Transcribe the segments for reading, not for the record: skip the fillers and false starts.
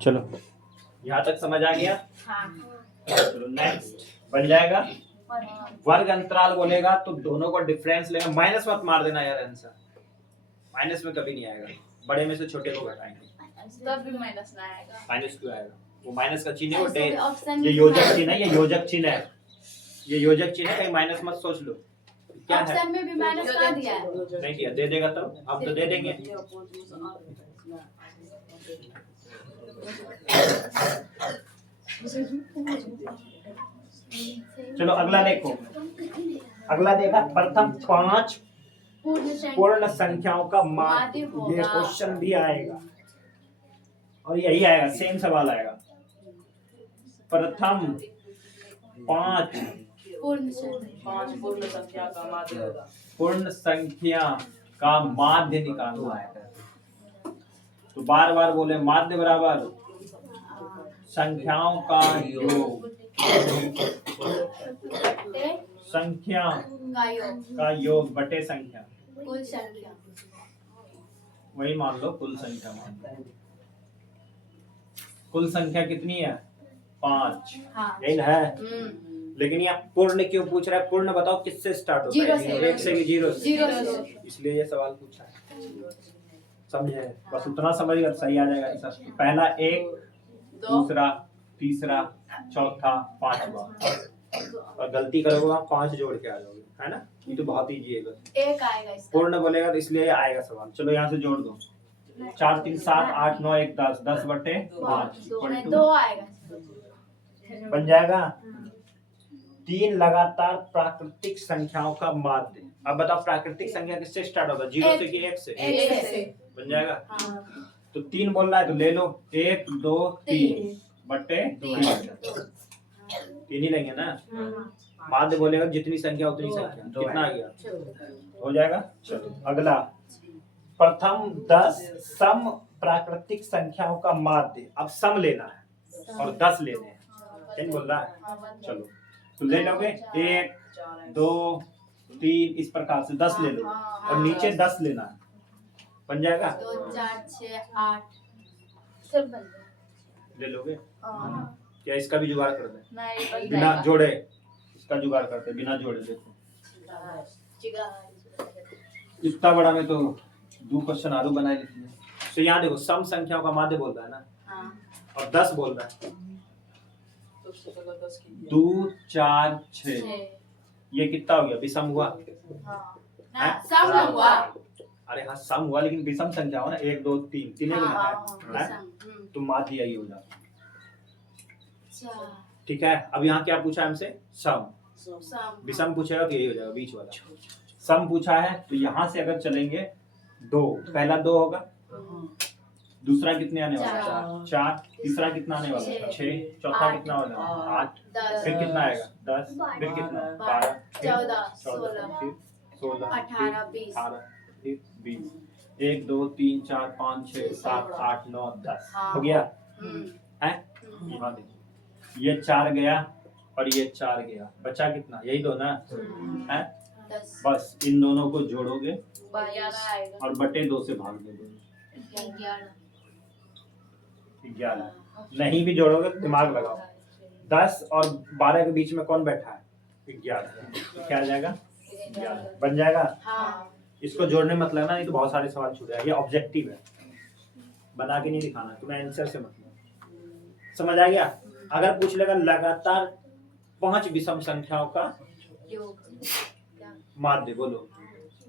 चलो यहाँ तक समझ आ गया। हाँ। चलो नेक्स्ट बन जाएगा। वर्ग अंतराल बोलेगा तो दोनों को डिफरेंस लेगा, माइनस मत मार देना यार, आंसर माइनस में कभी नहीं आएगा, बड़े में से छोटे को घटाएंगे तब भी माइनस ना आएगा। माइनस क्यों आएगा, वो माइनस का चिन्ह है, वो ऑप्शन ये योजक चिन्ह है, ये योजक चिन्ह है, ये योजक चिन्ह है, कहीं माइनस मत सोच लो। क्या है ऑप्शन में भी माइनस का दिया है। नहीं किया, दे देगा तो हम तो दे देंगे। चलो अगला देखो, अगला देखा प्रथम 5 पूर्ण संख्याओं का माध्य। ये क्वेश्चन भी आएगा और यही आएगा, सेम सवाल आएगा। प्रथम 5 पूर्ण संख्या का माध्य होगा। पूर्ण संख्या का माध्य निकालना है। तो बार बार बोले माध्य बराबर संख्याओं का योग, संख्या का योग बटे संख्या, कुल संख्या, वही मान लो कुल संख्या मान लो। कुल संख्या कितनी है 5, यही ना है। लेकिन यहाँ पूर्ण क्यों पूछ रहा है, पूर्ण बताओ किससे स्टार्ट होता है, 1 से कि 0 से, इसलिए ये सवाल पूछा है। समझे, बस उतना समझिए सही आ जाएगा आंसर। पहला 1, दूसरा, तीसरा, चौथा, 5वां, और गलती करोगे आप 5 जोड़ के आ जाओगे, है ना। ये तो बहुत इजी है, बस एक आएगा इसका। पूर्ण बोलेगा तो इसलिए आएगा सवाल। चलो यहाँ से जोड़ दो, 4 3 7 8 9 1 10, 10 बटे 5 2 आएगा, बन जाएगा। 3 लगातार प्राकृतिक संख्याओं का माध्य। अब बताओ प्राकृतिक संख्या किससे स्टार्ट होगा, 0 से कि 1 से? 1 से। बन जाएगा। तो 3 बोल रहा है तो ले लो, 1 2 3 बटे 3 ही लेंगे ना। माध्य बोलेगा जितनी संख्या उतनी संख्या, कितना आ गया, हो जाएगा। चलो अगला, प्रथम 10 सम प्राकृतिक संख्याओं का माध्य। अब सम लेना है और 10 लेने हैं, क्या बोल रहा है। चलो तो ले लोगे 1 2 3 इस प्रकार से 10 ले लो, और नीचे 10 लेना है, बन जाएगा। 2 4 6 8 सब बन ले लोगे। क्या इसका भी जुगाड़ कर दे, नहीं बिना जोड़े इसका जुगाड़ करते, बिना जोड़े। देखो इतना बड़ा में तो 2 क्वेश्चन आलू बनाए लिखी है। तो यहाँ देखो सम संख्याओं का माध्य बोल रहा है ना, और 10 बोल रहा है। 2 4 6 ये कितना हो गया, विषम हुआ। सम हुआ। अरे हाँ सम हुआ, लेकिन विषम संख्या हो ना, 1 2 3 तीनों है, तो माध्य यही हो जाता। ठीक है। अब यहाँ क्या पूछा हमसे, सम। विषम पूछेगा तो यही हो जाएगा, बीच वाला। सम पूछा है तो यहाँ से अगर चलेंगे 2, पहला 2 होगा, दूसरा कितने आने वाला 4, तीसरा कितना आने वाला 6, चौथा कितना आने वाला 8, फिर कितना आएगा 10, फिर कितना 12, 14, 16, 18, 20, 1 2 3 4 5 6 7 8 9 10 हो गया है। यहाँ देखो ये 4 गया और ये 4 गया, बचा कितना, यही दो ना है। बस इन दोनों को जोड़ोगे और बटे 2 से भाग दोगे, 11। नहीं भी जोड़ोगे तो दिमाग लगाओ, 10 और 12 के बीच में कौन बैठा है, 11। क्या आ जाएगा, 11 बन जाएगा। इसको जोड़ने मत लगना, नहीं तो बहुत सारे सवाल छूट जाएंगे। ये ऑब्जेक्टिव है, बना के नहीं दिखाना तुम्हें, आंसर से मतलब। समझ आ गया। अगर पूछ लेगा लगातार 5 विषम संख्याओं का माध्य, बोलो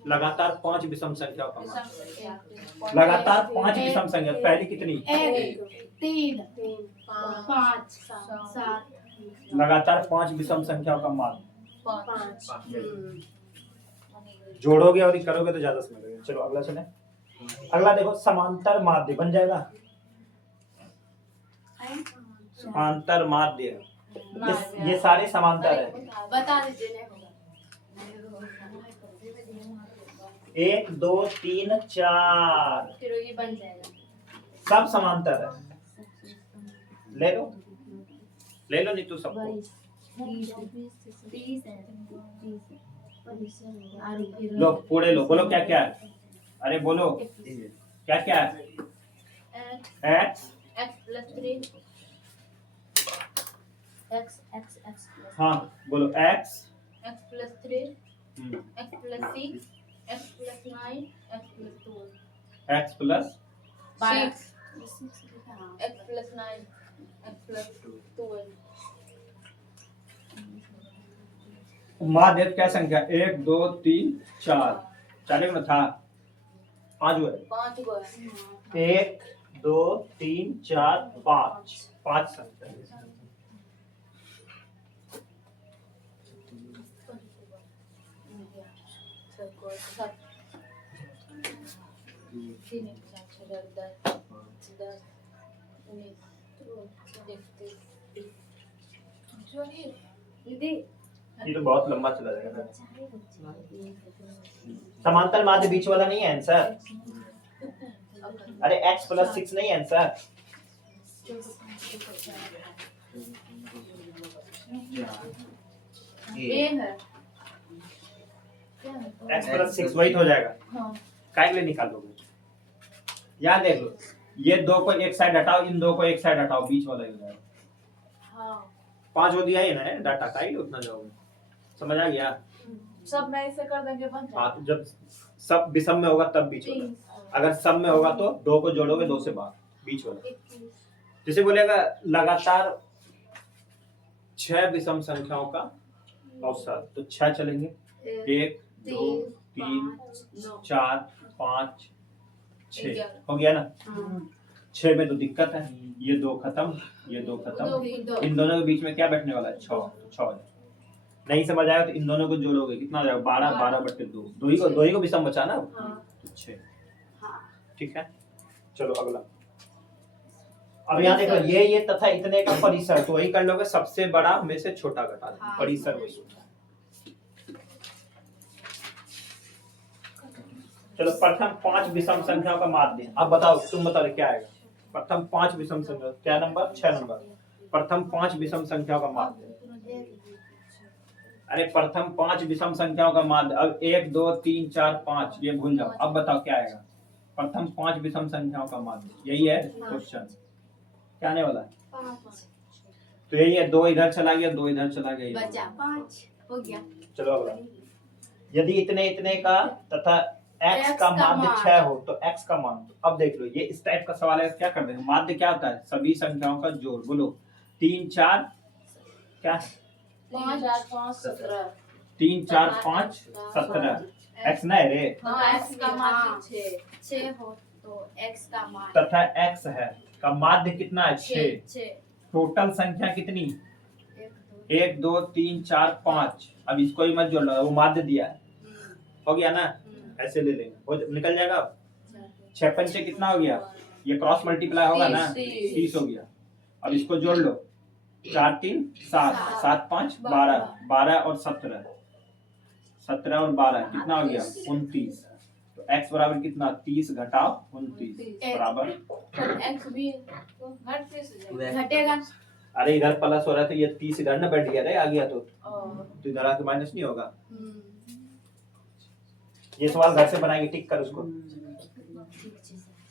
लगातार 5 विषम संख्याओं का माध्य। लगातार 5 विषम संख्या, पहली कितनी 1 3 5 7, लगातार 5 विषम संख्याओं का माध्य 5। जोड़ोगे और करोगे तो ज्यादा समझ लगेगा। चलो अगला चले। अगला देखो समांतर माध्य बन जाएगा। समांतर माध्य, ये सारे समांतर है। बता दीजिए। 1 2 3 4 फिर ये बन जाएगा, सब समांतर है। ले लो नहीं तो सबको। लो पूरे लो, बोलो क्या क्या है, अरे बोलो क्या क्या है। x x plus 3 x plus हाँ बोलो x x plus 3 हम्म, x plus 6 x plus 9 x plus 2 x plus 6 x plus 9 x plus 12 माध्य क्या संख्या 1 2 3 4 चार में था 5 हुए 5 गो 1 2 3 4 5 5 संख्या ये तो बहुत लंबा चला जाएगा। समांतर माध्य बीच वाला नहीं है आंसर। अरे x प्लस 6 नहीं है आंसर। ये है x प्लस 6 वही तो हो जाएगा। हाँ काय ले निकाल दोगे? याद देख लो, ये दो को एक साइड हटाओ, इन दो को एक साइड हटाओ, बीच वाला ही हो जाएगा। हाँ 5 हो दिया ही ना, डाटा का ही उतना जाओगे। समझ आ गया? सब मैं ऐसे कर देंगे बन हाँ तो जब सब विषम में होगा तब बीच वाला, अगर सब में होगा तो 2 को जोड़ोगे 2 से बाहर बीच वाला। जैसे बोलेगा लगातार 6 विषम संख्याओं का औसत, तो 6 चलेंगे, 1 2 3 4 5 6 हो गया ना। 6 में तो दिक्कत है, ये 2 खत्म, ये 2 खत्म, इन दोनों के बीच में क्या बैठने वाला है? 6 नहीं समझ आया तो इन दोनों को जोड़ोगे कितना हो जाएगा? 12 12 बटे 2, दो ही को विषम बचाना, 6। ठीक है, चलो अगला। अब यहाँ देखो ये तथा इतने का परिसर, तो वही कर लोगे, सबसे बड़ा में से छोटा घटा देंगे, परिसर वही होता है। चलो प्रथम 5 विषम संख्याओं का माध्य। अब बताओ, तुम बताओ क्या आएगा? प्रथम 5 विषम संख्या, क्या नंबर? 6 नंबर। प्रथम 5 विषम संख्याओं का माध्य। अरे प्रथम 5 विषम संख्याओं का माध्य। अब 1 2 3 4 5 ये भूल जाओ। अब बताओ क्या आएगा? प्रथम 5 विषम संख्याओं का माध्य, यही है क्वेश्चन। क्या आने वाला है? 5 तो यही है, 2 इधर चला गया, 2 इधर चला गया, बचा 5 हो गया। चलो अगला। यदि इतने इतने का तथा x का माध्य 6 हो तो x का मान। अब देख लो, ये इस टाइप का सवाल है, क्या कर देंगे? माध्य क्या होता है? सभी संख्याओं का जोड़। बोलो 3 4 क्या? 5 4 5 17 3 4 5 17 x नहीं रे, x का माध्य 6 हो तो x का मान तथा x है का माध्य कितना है? 6। 6 टोटल संख्या कितनी? 1 2 3 4 5। अब इसको ही मत जोड़ लो, वो माध्य दिया है। हो गया ना, ऐसे ले लेंगे, वो निकल जाएगा। 6 पंचे कितना हो गया? ये क्रॉस मल्टीप्लाई होगा ना, 30 हो गया। अब इसको जोड़ लो, 4 3 7 7 5 12 12 और 17 17 और 12 कितना हो गया? 29। तो x बराबर कितना? 30 घटाओ 29 बराबर। x भी घटेगा। अरे इधर प्लस हो रहा है तो ये 30 इधर ना बैठ गया रे, आ गया तो इधर आके माइनस नहीं होगा। ये सवाल घर से बनाएंगे, टिक कर उसको।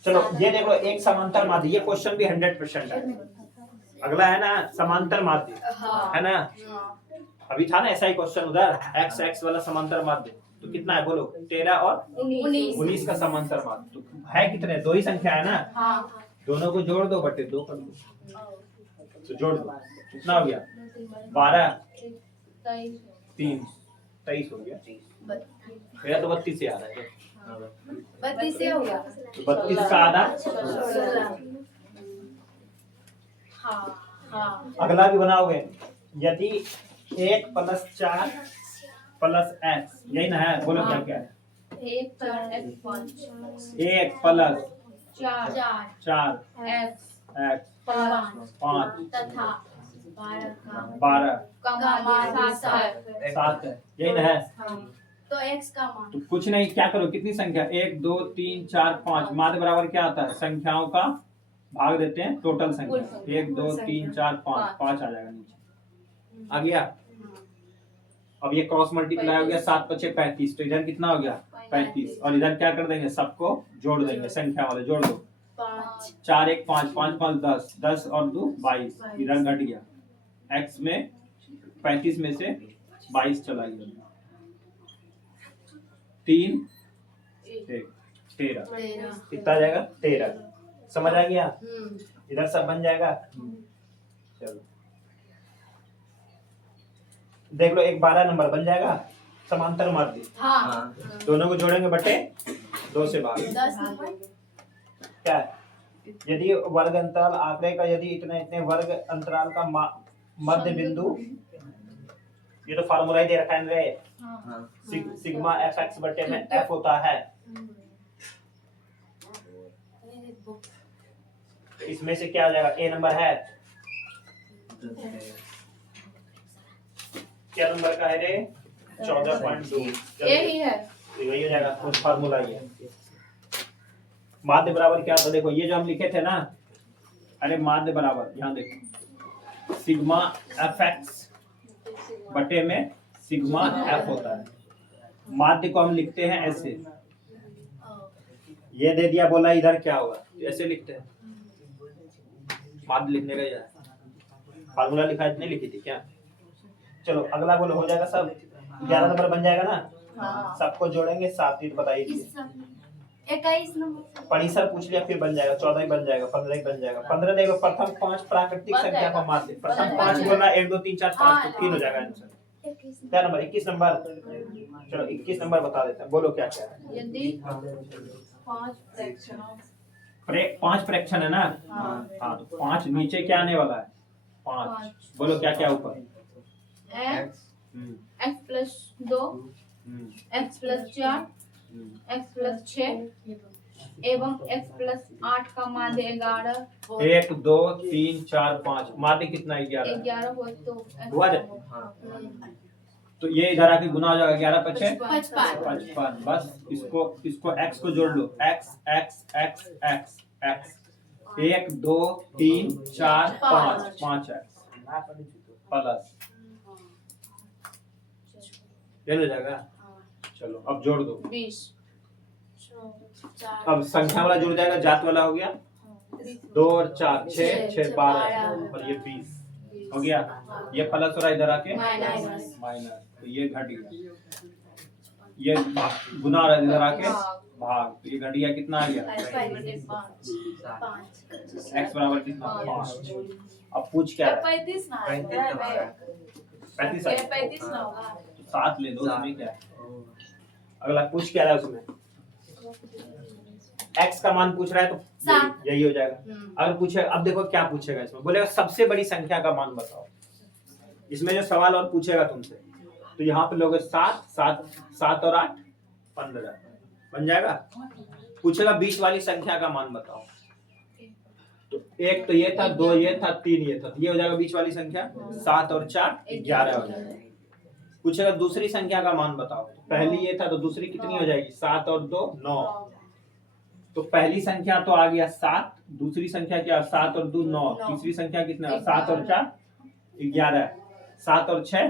चलो ये देखो, एक समांतर माध्य, ये क्वेश्चन भी 100% है। अगला है ना समांतर माध्य, है ना? अभी था ना ऐसा ही क्वेश्चन उधर, x x वाला समांतर माध्य। तो कितना है बोलो? 13 और 19 का समांतर माध्य। तो है कितने? 2 ही संख्या है ना, दोनों को जोड़ दो, बटे 2 कर दो, तो जोड़ दो। कितना हो गया? 12 3 23 हो गया। मेरा तो 32 से आ रहा है, 32 से हो गया। तो 32 का आधा। अगला भी बनाओगे, यदि 1 प्लस 4 प्लस x, यही ना है? बोलो क्या क्या है? 1 4 x 5 1 प्लस 4 4 x x 5 तथा 12 का मान 7 है, यही ना है? तो x का मान तो कुछ नहीं, क्या करो, कितनी संख्या? 1 2 3 4 5। माध्य बराबर क्या आता है? संख्याओं का भाग देते हैं टोटल संख्या। 1 2 3 4 5 5 आ जाएगा नीचे, आ गया। अब ये क्रॉस मल्टीप्लाई हो गया, 7 5 35, तो इधर कितना हो गया? 35। और इधर क्या कर देंगे? सबको जोड़ देंगे, संख्या वाले जोड़ दो। 5 4 1 5 5 5 10 10 और 2 22 इधर घट गया। x में 35 में से 22 चला गया। 3 13 कितना आ जाएगा 13। समझ आ गया? इधर सब बन जाएगा। चलो देख लो, एक 12 नंबर बन जाएगा। समांतर माध्य हाँ दोनों को जोड़ेंगे बटे 2 से भाग। 10 नंबर क्या है? यदि वर्ग अंतराल आंकड़े का यदि इतने इतने वर्ग अंतराल का मध्य बिंदु, ये तो फार्मूला ही दे रखा है रे, सिग्मा एफ एक्स बटे में एफ होता है। तो इसमें से क्या आ जाएगा? ए नंबर है, क्या नंबर का है रे? 14.2 यही है। तो वही हो जाएगा, कुछ फार्मूला ही है। माध्य बराबर क्या था? देखो ये जो हम लिखे थे ना, अरे माध्य बराबर यहाँ देखो, सिग्मा एफ एक्स बटे में सिग्मा एफ होता है। माध्य को हम लिखते हैं ऐसे, ये दे दिया, बोला इधर क्या होगा, ऐसे लिखते हैं। माध्य लिखने का यार फार्मूला लिखा है, नहीं लिखी थी क्या? चलो अगला बोलो, हो जाएगा सब। 11 नंबर बन जाएगा ना? सबको जोड़ेंगे 7, बताइए 21 नंबर पढ़ी सर पूछ लिया, फिर बन जाएगा 14 ही बन जाएगा, 15 ही बन जाएगा। 15 देखो, प्रथम 5 प्राकृतिक संख्या का माध्य, प्रथम 5 बोलना 1 2 3 4 5 तो 3 हो जाएगा आंसर। क्या नंबर? 21 नंबर। चलो 21 नंबर बता देते हैं, बोलो क्या क्या है। यदि 5 फ्रैक्शनों 5 फ्रैक्शन है ना? हाँ तो 5 नीचे क्या आने वाला है? 5। बोलो क्या क्या ऊपर? x plus 2 x plus 4 x plus 6 एवं x प्लस 8 का माध्य 11 1 2 3 4 5 माध्य कितना? 11 11 हो तो हुआ जाए। तो ये इधर आके गुना हो जाएगा, 11 5 55। बस इसको x को जोड़ लो, x x x x x 1 2 3 4 5 5x plus ये हो जाएगा। चलो अब जोड़ दो, 20 अब संख्या वाला जुड़ जाएगा, जात वाला हो गया। 2 और 4 6 6 12 और ये 20 हो गया। ये प्लस हो रहा इधर आके माइनस, तो ये घट गया, ये गुना रहा इधर आके भाग, तो ये घट गया। कितना आ गया? x बराबर कितना? 5। अब पूछ क्या है? 35 ना है 35 35 ना होगा। 7 ले दो, उसमें क्या है? अगला पूछ क्या रहा है उसमें? x का मान पूछ रहा है, तो यही हो जाएगा। अगर पूछे, अब देखो क्या पूछेगा इसमें, बोलेगा सबसे बड़ी संख्या का मान बताओ। इसमें जो सवाल और पूछेगा तुमसे, तो यहाँ पे लोगे 7 7 7 और 8 15 बन जाएगा। पूछेगा 20 वाली संख्या का मान बताओ, तो 1 तो ये था, 2 ये था, 3 ये था, ये हो जाएगा 20 वाली संख्या। 7 और 4 11 हो जाएगा। पूछेगा दूसरी संख्या का मान बताओ, तो पहली ये था, तो दूसरी कितनी हो जाएगी? 7 और 2 9। तो पहली संख्या तो आ गया 7, दूसरी संख्या क्या? 7 और 2 9, तीसरी संख्या कितना? 7 और 4 11, 7 और 6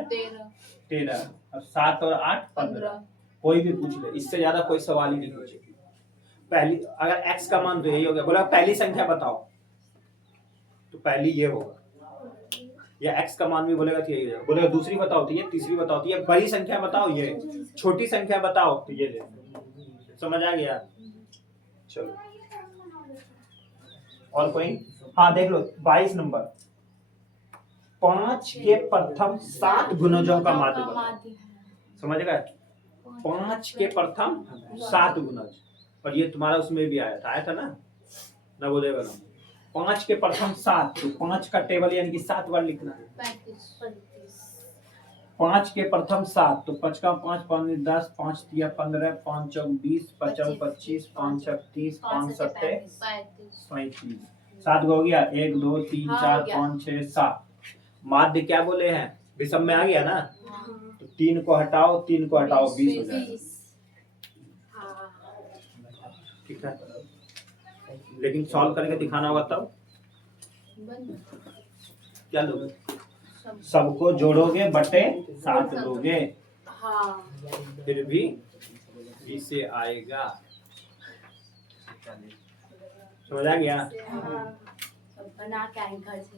13, और 7 और 8 15। कोई भी पूछ ले, इससे ज्यादा कोई सवाल ही नहीं पूछेगी। पहली अगर x का मान तो यही हो गया, बोला पहली संख्या बताओ, तो पहली ये होगा, या x का मान भी बोलेगा तो यही हो जाएगा। बोलेगा दूसरी बताओ तो ये, तीसरी बताओ तो ये, बड़ी संख्या बताओ ये, छोटी संख्या बताओ तो ये ले। समझ आ गया? चलो और कोई? हाँ देख लो 22 नंबर, 5 के प्रथम 7 गुणजों का माध्य बताओ। समझ गए? 5 के प्रथम 7 गुणज, और ये तुम्हारा उसमें भी आया था ना नवोदय वाला। 5 के प्रथम 7, तो 5 का टेबल यानी कि 7 बार लिखना है। 5 के प्रथम 7, तो 5 का 5 5 10 5 3 15 5 4 20 5 25 5 6 30 5 7 35। 7 हो गया, 1 2 3 4 5 6 7। माध्य क्या बोले हैं? विषम में आ गया ना, तो 3 को हटाओ 3 को हटाओ 20 हो जाएगा। ठीक है, लेकिन सॉल्व करके दिखाना होगा तब। क्या लोगे? सबको जोड़ोगे बटे 7 लोगे, फिर भी 20 से आएगा। समझ आ गया? बना के आए घर से।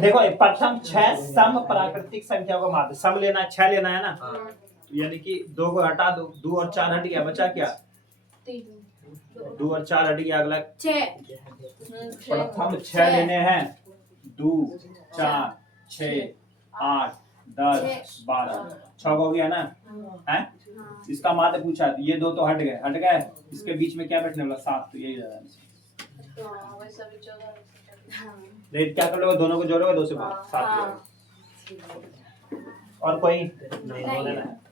देखो प्रथम 6 सम प्राकृतिक संख्या को मात्र सम लेना है, 6 लेना है ना, यानी कि 2 को हटा दो, 2 और 4 हट गया, बचा क्या? 2 और 4 हट गया, अगला 6। प्रथम 6 लेने हैं, 2 4 6 8 10 12 6 हो गया ना है। इसका माध्य पूछा, ये 2 तो हट गए, इसके बीच में क्या बैठने वाला? 7, तो यही जाएगा। रेट क्या कर लोगे? दोनों को जोड़ोगे, 2 से 7। और कोई नहीं लेना है।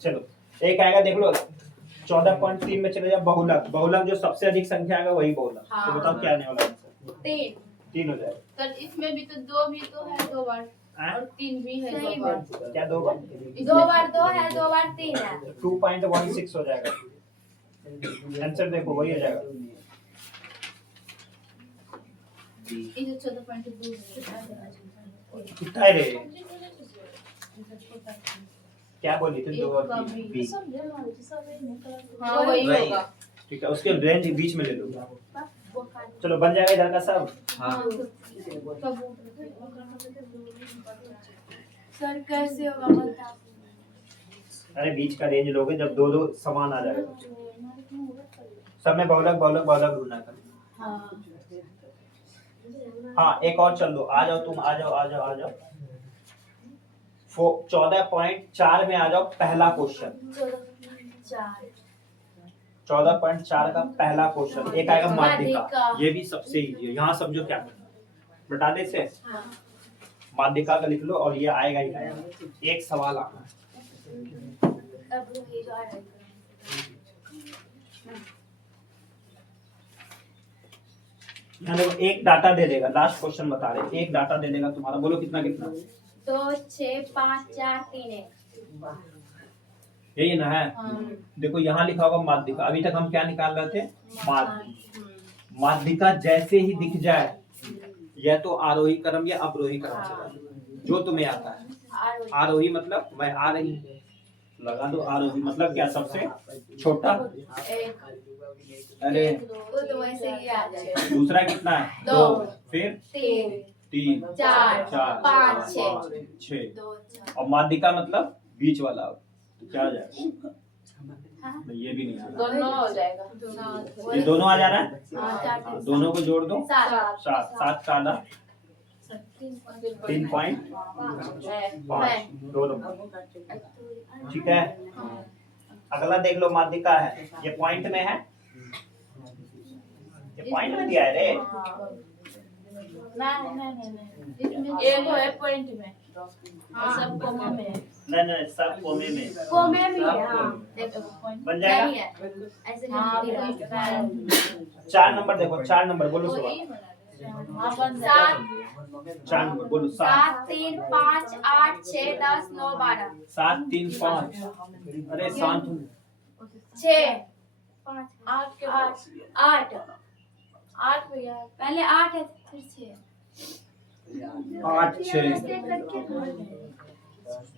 चलो एक आएगा, देख लो 14.3 में चले जाओ, बहुलक जो सबसे अधिक संख्या आएगा वही बहुलक। तो बताओ क्या आने वाला आंसर? 3 हो जाएगा। सर इसमें भी तो 2 भी तो है 2 बार और 3 भी है 2 बार। क्या 2 बार? 2 बार 2 है 2 बार 3 है। 2.16 हो जाएगा। आंसर देखो वही हो जाएगा। इसे 14.2 कितना है रे? क्या बोली थी? 2 और 3 हाँ वही होगा। ठीक है, उसके रेंज बीच में ले लो। चलो बन जाएगा इधर का सब। सर कैसे होगा बता। अरे बीच का रेंज लोगे जब 2 समान आ जाएगा। सब में बहुलक ढूंढना कर। हाँ एक और चल दो, आ जाओ तुम, आ जाओ 14.4 में आ जाओ। पहला क्वेश्चन 14.4 का पहला क्वेश्चन एक आएगा माध्यिका। ये भी सबसे इजी है, यहाँ समझो क्या करना है, बता दे से माध्यिका का लिख लो और ये आएगा ही आएगा। एक सवाल आना है। यहाँ देखो एक डाटा दे देगा, लास्ट क्वेश्चन बता रहे, एक डाटा दे देगा तुम्हारा, बोलो कितना 2 6 5 4 3 1 यही ना है। देखो यहाँ लिखा होगा माध्यिका। अभी तक हम क्या निकाल रहे थे? माध्यिका जैसे ही दिख जाए या तो आरोही क्रम या अवरोही क्रम से, जो तुम्हें आता है। आरोही मतलब मैं आ रही लगा दो, आरोही मतलब क्या? सबसे छोटा। अरे तो वैसे ही आ जाएगा। दूसरा कितना है? 2 फिर 3 4 5 6 और माध्यिका मतलब बीच वाला। तो क्या आ जाएगा? ये भी नहीं आ रहा। दोनों हो जाएगा। ये दोनों आ जा रहा है। दोनों को जोड़ दो, 7 का आधा 3.5 दोनों। ठीक है, अगला देख लो माध्यिका है, ये पॉइंट में है, ये पॉइंट में दिया है रे। नहीं एक है पॉइंट में, सब कोमा में है। नहीं सब कोमे में बन जाएगा। ऐसे 4 नंबर देखो, 4 नंबर बोलो सुबह। 4 नंबर बोलो। 7 3 5 8 6 10 9 12 7 3 5 अरे 7 6 5 8 के 8 8 भैया पहले 8 है फिर 6 8 6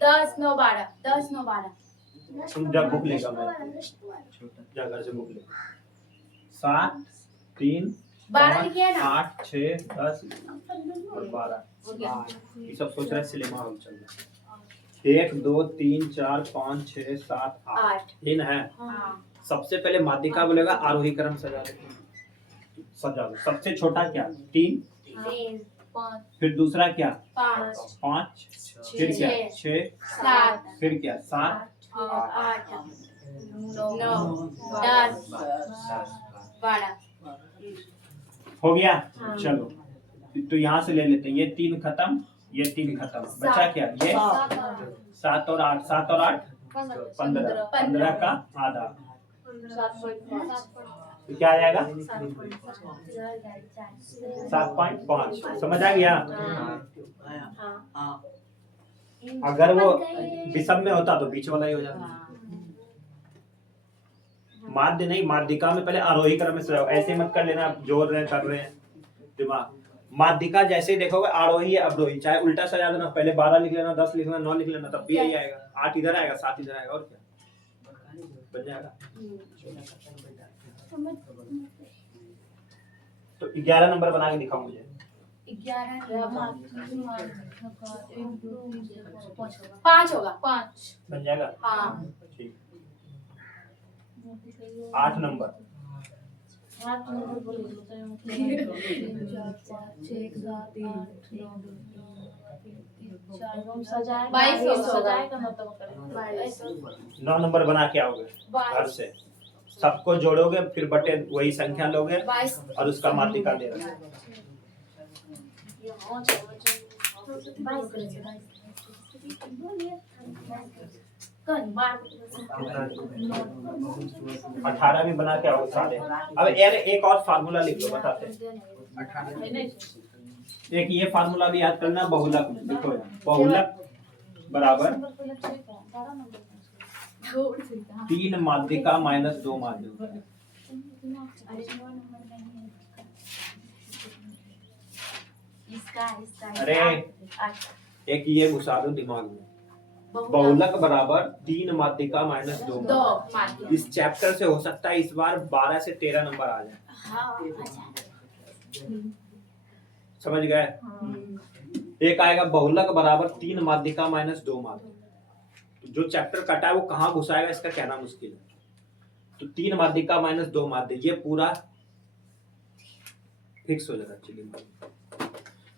10 9 12 10 9 12 तुम जब बुक लेगा मैं जा घर से बुक ले। 7 3 12 लिखिए ना। 8 6 10 और 12 ये सब सोच रहे सिनेमा हॉल चल रहा है। 1 2 3 4 5 6 7 8 ये ना है। सबसे पहले माध्यिका बोलेगा, आरोही क्रम सजा दो। सबसे छोटा क्या? 3 फिर दूसरा क्या? 5 फिर क्या? 6 7 फिर क्या? 7 8 9 10 12 हो गया। चलो तो यहाँ से ले लेते हैं, ये 3 खत्म, ये 3 खत्म, बचा क्या? ये 7 और 8 7 और 8 15 15 का आधा तो क्या आ जाएगा? 7.5 समझ आ गया। अगर वो विषम में होता तो बीच वाला ही हो जाता। माध्य नहीं, माध्यिका में पहले आरोही क्रम में सजाओ। ऐसे मत कर लेना, आप जोड़ रहे हैं कर रहे हैं दिमाग। माध्यिका जैसे ही देखोगे आरोही या अवरोही, चाहे उल्टा सजा देना, पहले 12 लिख लेना, 10 लिख लेना, 9 लिख लेना, तब भी यही आएगा। 8 इधर आएगा, 7 इधर आएगा, और क्या। बन जाएगा। तो 11 नंबर बना के दिखाओ मुझे। 5 होगा। 5 बन जाएगा। हाँ ठीक। 8 नंबर 8 नंबर बोलो। 3 4 5 6 7 8 9 सजाएगा 22 होगा। सजाएगा ना तो करेंगे। 9 नंबर बना के आओगे घर से, सबको जोड़ोगे, फिर बटे वही संख्या लोगे 22 और उसका माध्यिका दे रहे हो। 18 भी बना के आओ सारे। अब यार एक और फार्मूला लिख लो, बताते हैं। एक ये फार्मूला भी याद करना, बहुलक। देखो बहुलक बराबर 3 माध्यिका माइनस 2 माध्यिका। अरे एक ये घुसा दो दिमाग में, बहुलक बराबर 3 माध्यिका माइनस 2 माध्यिका। इस चैप्टर से हो सकता है इस बार 12 से 13 नंबर आ जाए। समझ गए? एक आएगा बहुलक बराबर 3 माध्यिका माइनस 2 माध्यिका। जो चैप्टर कटा है वो कहाँ घुसाएगा इसका कहना मुश्किल है। तो 3 माध्यिका माइनस 2 माध्यिका ये पूरा फिक्स हो जाएगा। चलिए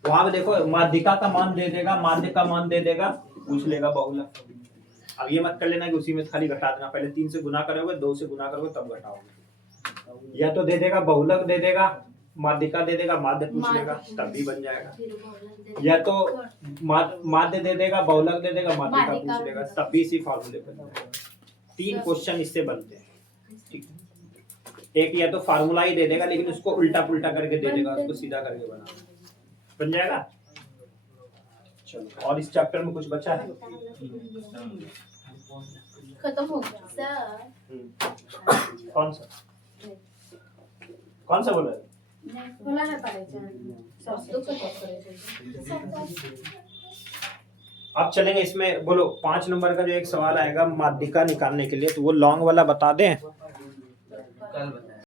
वहां पे देखो माध्यिका का मान दे देगा, माध्य का मान दे देगा, पूछ लेगा बहुलक। अब ये मत कर लेना कि उसी में खाली घटा देना, पहले 3 से गुना करोगे, 2 से गुना करोगे तब घटाओगे। या तो दे देगा बहुलक दे देगा, माध्यिका दे देगा, माध्य पूछ लेगा तब भी बन जाएगा। या तो माध्य दे देगा, बहुलक दे देगा, माध्यिका पूछ लेगा तब भी इसी फॉर्मूले पर बन जाएगा। 3 क्वेश्चन इससे बनते हैं। ठीक है, एक या तो फार्मूला ही दे देगा लेकिन उसको उल्टा पुल्टा करके दे देगा, उसको सीधा करके बन जाएगा। चलो और इस चैप्टर में कुछ बचा है? खत्म हो गया सर। कौन सा बोला? बोला ना पड़ेगा। अब चलेंगे इसमें, बोलो 5 नंबर का जो एक सवाल आएगा माध्यिका निकालने के लिए, तो वो लॉन्ग वाला बता दें।